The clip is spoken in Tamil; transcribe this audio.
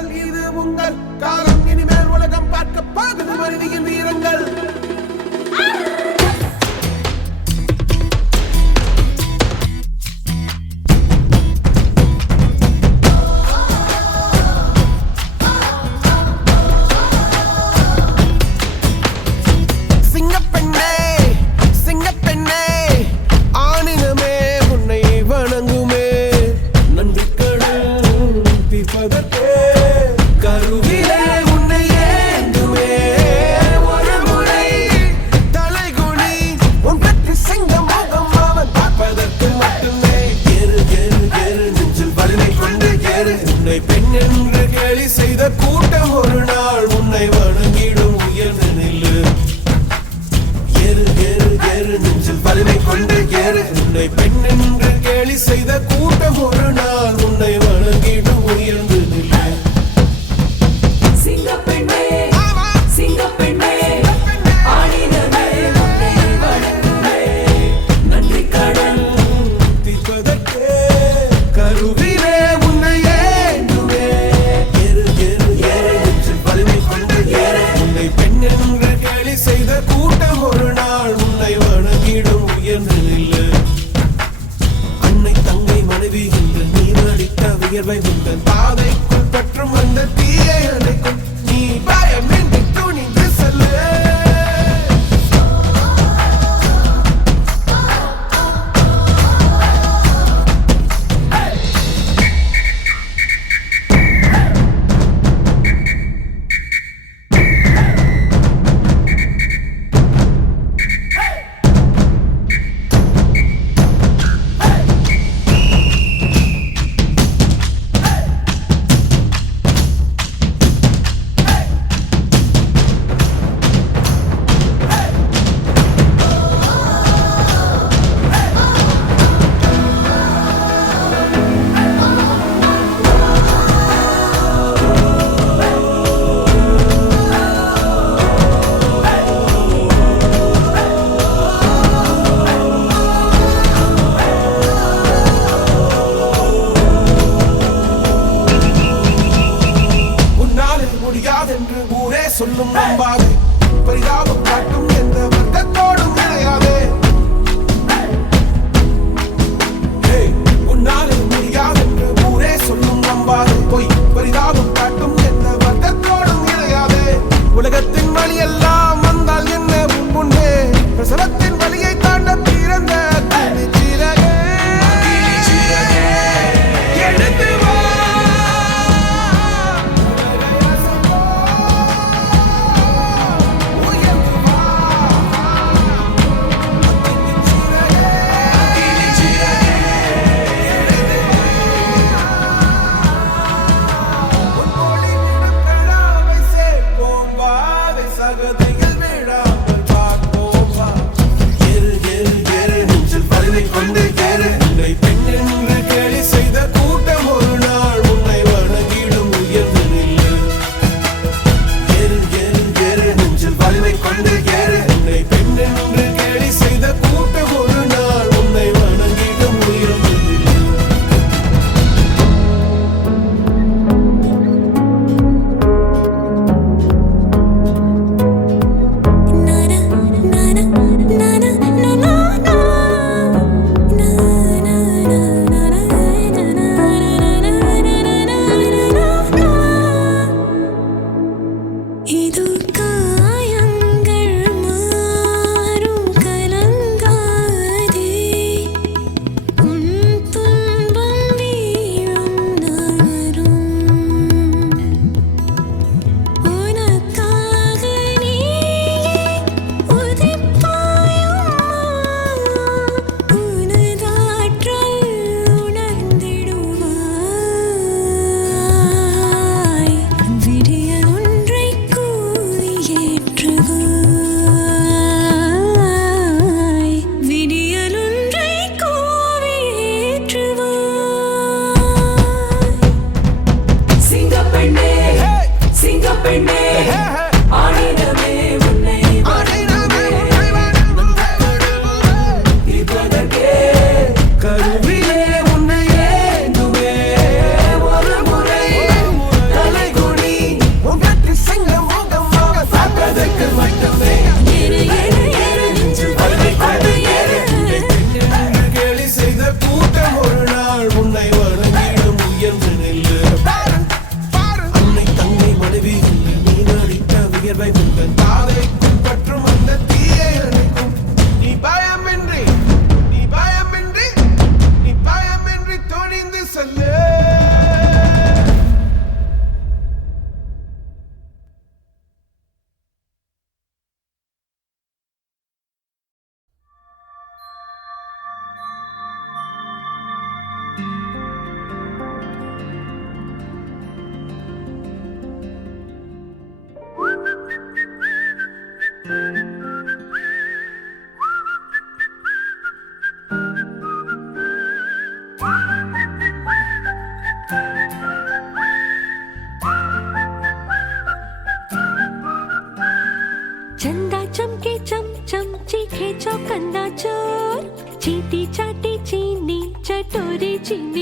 உங்கள் இது உங்கள் காலம். இனிமேல் உலகம் பார்க்க பாகுது மனிதியின் வீரங்கள். பெண் என்று கேலி செய்த கூட்டம் ஒரு நாள் உன்னை வணங்கிடும். உயர்ந்து நில்லு, ஏறு ஏறு ஏறு நெஞ்சில் வலிமை கொண்டு ஏறு. உன்னை பெண் என்று கேலி செய்த கூட்டம் ஒரு நாள் உன்னை வணங்கிடும். உயர்ந்து நில்லு. சிங்கப்பெண்ணே சிங்கப்பெண்ணே ஆடினமே உன்னை வணங்குமே. நன்றி கடன் தீர்ப்பதற்கே கருவிலே உன்னை ஏந்துமே. ஏறு ஏறு ஏறு நெஞ்சில் வலிமை கொண்டு ஏறு. உன்னை பெண் என்று கேலி செய்த கூட்டம் ஒரு நாள் உன்னை வணங்கிடும். உயர்ந்து நில்லு. அன்னை தங்கை மனைவி என்று நீ அடித்த வியர்வை உங்கள் பாதைக்குள் பற்றும் அந்த தீயை அணைக்கும். நீ பயமின்றி துணிந்து செல்லு. முடியாதென்று ஊரே சொல்லும் நம்பாது. பரிதாபம் காட்டும் எந்த வர்க்கத்தோடும் இணையாதே. உன்னாலே முடியாதென்று ஊரே சொல்லும் நம்பாது. பொய் பரிதாபம் காட்டும் எந்த வர்க்கத்தோடும் இணையாதே. உலகத்தின் வழி எல்லாம் வந்தால் என்ன முன்னே பிரசவத்தின் வழியை தாண்ட பிறந்த சிறகே எடுத்து வா. சகதியில் விழாமல் பார்ப்போம் வா. ஏறு ஏறு ஏறு நெஞ்சில் வலிமை கொண்டு ஏறு. உன்னை பெண் என்று கேலி செய்த கூட்டம் ஒரு நாள் உன்னை வணங்கிடும். உயர்ந்து நில்லு. ஏறு ஏறு ஏறு நெஞ்சில் வலிமை கொண்டு ஏறு. உன்னை பெண் என்று கேலி செய்த கூட்டம் ஒரு நாள் உன்னை வணங்கிடும். உயர்ந்து நில்லு. இது காயங்கள் மாறும் கலங்காதே. உன் துன்பம் வீழும் நகரும். உனக்காக நீயே உதிப்பாயும் உனதாற்றல் உணர்ந்திடுவாய். விடிய ஒன்றை கூவி ஏற்றுவாய். விடியல் ஒன்றை கூவி ஏற்றுவாய். சிங்கப்பெண்ணே சிங்கப்பெண்ணே ஆடினமே உன்னை தீர்ப்பதற்கே கருவிலே உன்னை ஏந்துமே. ஒரு முறை தலை வியர்வை உந்தன் தாதைக்கும் பற்றும் அந்த தீயை அணைக்கும் நீ பயமின்றி நீ பயமின்றி நீ பயமின்றி துணிந்து செல்லு चंदा चमके चम चम चीखे चौकन्ना चोर चीटी चाटी चीनी चटोरी चीनी